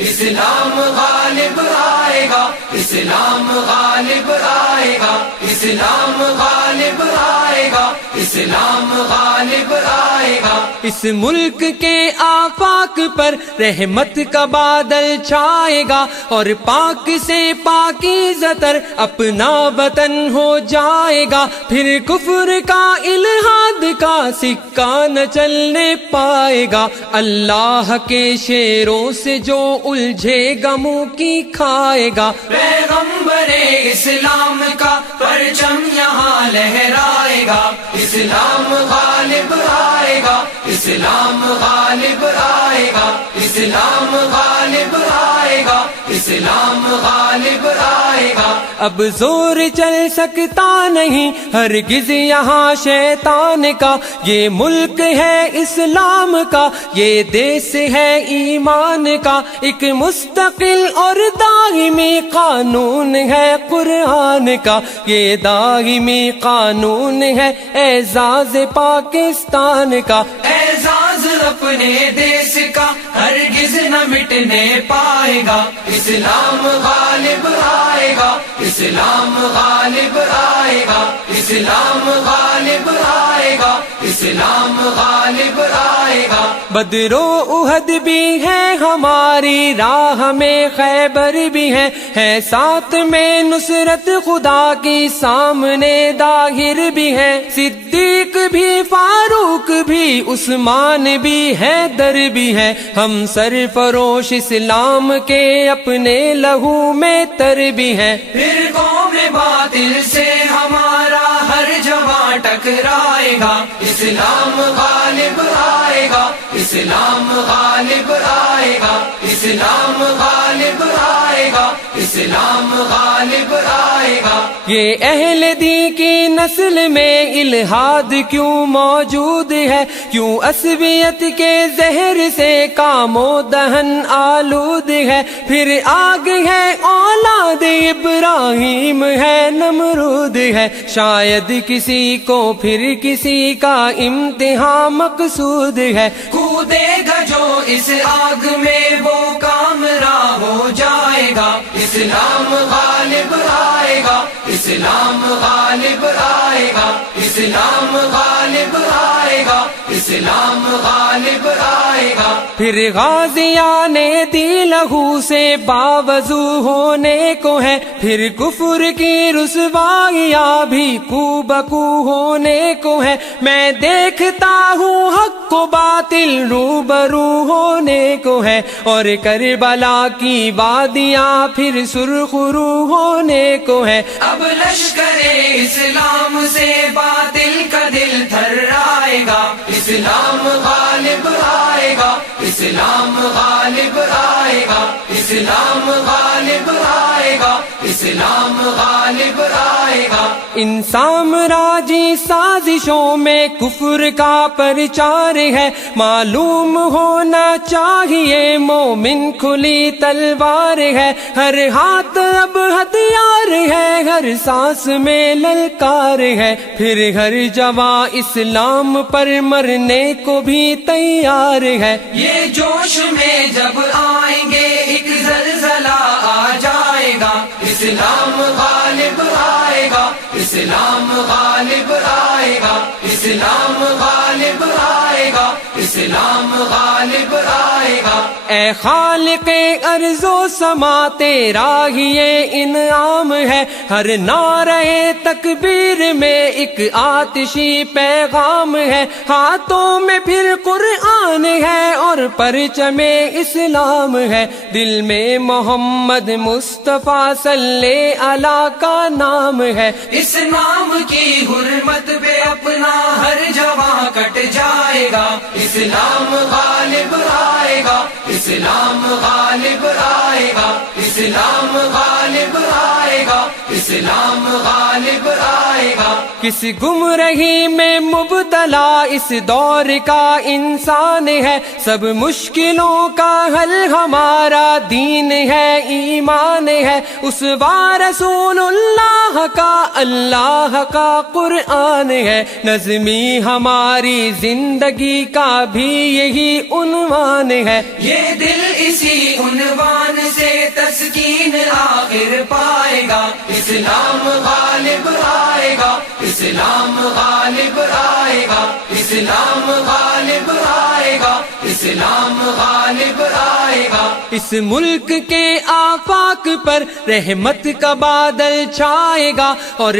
اسلام غالب آئے گا، اسلام غالب آئے گا، اسلام غالب آئے گا، اسلام غالب آئے گا۔ اس ملک کے آفاق پر رحمت کا بادل چھائے گا، اور پاک سے پاکیزہ تر اپنا وطن ہو جائے گا۔ پھر کفر کا الحاد کا سکہ نہ چلنے پائے گا۔ اللہ کے شیروں سے جو الجھے گا منہ کی کھائے گا۔ پیغمبر اسلام کا پرچم یہاں لہرائے گا۔ اسلام غالب آئے گا، اسلام غالب آئے گا، اسلام غالب آئے گا، اسلام غالب آئے گا۔ اب زور چل سکتا نہیں ہرگز یہاں شیطان کا۔ یہ ملک ہے اسلام کا، یہ دیس ہے ایمان کا۔ ایک مستقل اور دائمی قانون ہے قرآن کا۔ یہ دائمی قانون ہے اعزاز پاکستان کا۔ اعزاز اپنے دیس کا ہرگز نہ مٹنے پائے گا۔ اسلام غالب آئے گا، اسلام غالب آئے گا، اسلام غالب آئے گا، اسلام غالب آئے گا۔ بدر و احد بھی ہے ہماری راہ میں، خیبر بھی ہے ساتھ میں نصرت خدا کی، سامنے داہر بھی ہے، صدیق بھی، فاروق بھی، عثمان بھی، حیدر بھی ہے۔ ہم سرفروش اسلام کے اپنے لہو میں تر بھی ہے۔ فرقوں میں باطل سے ہمارا ہر جوان ٹکرائے گا۔ اسلام غالب آئے گا، اسلام غالب آئے گا، اسلام غالب آئے گا، اسلام غالب آئے گا۔ یہ اہل دی کی نسل میں الہاد کیوں موجود ہے؟ کیوں عصبیت کے زہر سے کام و دہن آلود ہے؟ پھر آگ ہے اولاد ابراہیم ہے نمرود ہے، شاید کسی کو پھر کسی کا امتحان مقصود ہے۔ کودے گا جو اس آگ میں وہ کامراں ہو جائے گا۔ اسلام غالب آئے گا، اسلام غالب آئے گا، اسلام غالب آئے گا، اسلام غالب آئے گا۔ پھر غازیان دی لہو سے باوضو ہونے کو ہے، پھر کفر کی رسوائیاں بھی کو بکو ہونے کو ہے۔ میں دیکھتا ہوں حق و باطل روبرو ہونے کو ہے، اور کربلا کی وادیاں پھر سرخ رو ہونے کو ہے۔ اب لشکر اسلام سے باطل کا دل تھر آئے گا۔ اسلام غالب آئے گا، اسلام غالب آئے گا، اسلام غالب آئے گا، اسلام غالب آئے گا۔ ان سامراجی سازشوں میں کفر کا پرچار ہے، معلوم ہونا چاہیے مومن کھلی تلوار ہے۔ ہر ہاتھ اب ہتھیار ہے، ہر سانس میں للکار ہے، پھر ہر جواں اسلام پر مرنے کو بھی تیار ہے۔ یہ جوش میں جب آئیں گے ایک زلزلہ آ جائے گا۔ اسلام غالب آئے گا، اسلام غالب آئے گا، اسلام غالب آئے گا، اسلام غالب آئے گا۔ اے خالق ارض و سما تیرا ہی یہ انعام ہے، ہر نعرہ تکبیر میں ایک آتشی پیغام ہے، ہاتھوں میں پھر قرآن ہے اور پرچم اسلام ہے، دل میں محمد مصطفیٰ صلی اللہ کا نام ہے۔ اس نام کی حرمت پہ اپنا ہر جواں کٹ جائے گا۔ اسلام غالب آئے گا، اسلام غالب آئے گا، اسلام غالب آئے گا، اسلام غالب آئے گا۔ کس گمراہی میں مبتلا اس دور کا انسان ہے، سب مشکلوں کا حل ہمارا دین ہے، ایمان ہے، اسوہ رسول اللہ کا، اللہ کا قرآن ہے، نظمی ہماری زندگی کا بھی یہی عنوان ہے۔ یہ دل اسی عنوان آخر پائے گا، اسلام غالب آئے گا، اسلام غالب آئے گا، اسلام غالب آئے گا، اسلام غالب آئے گا۔ اس ملک کے آفاق پر رحمت کا بادل چھائے گا اور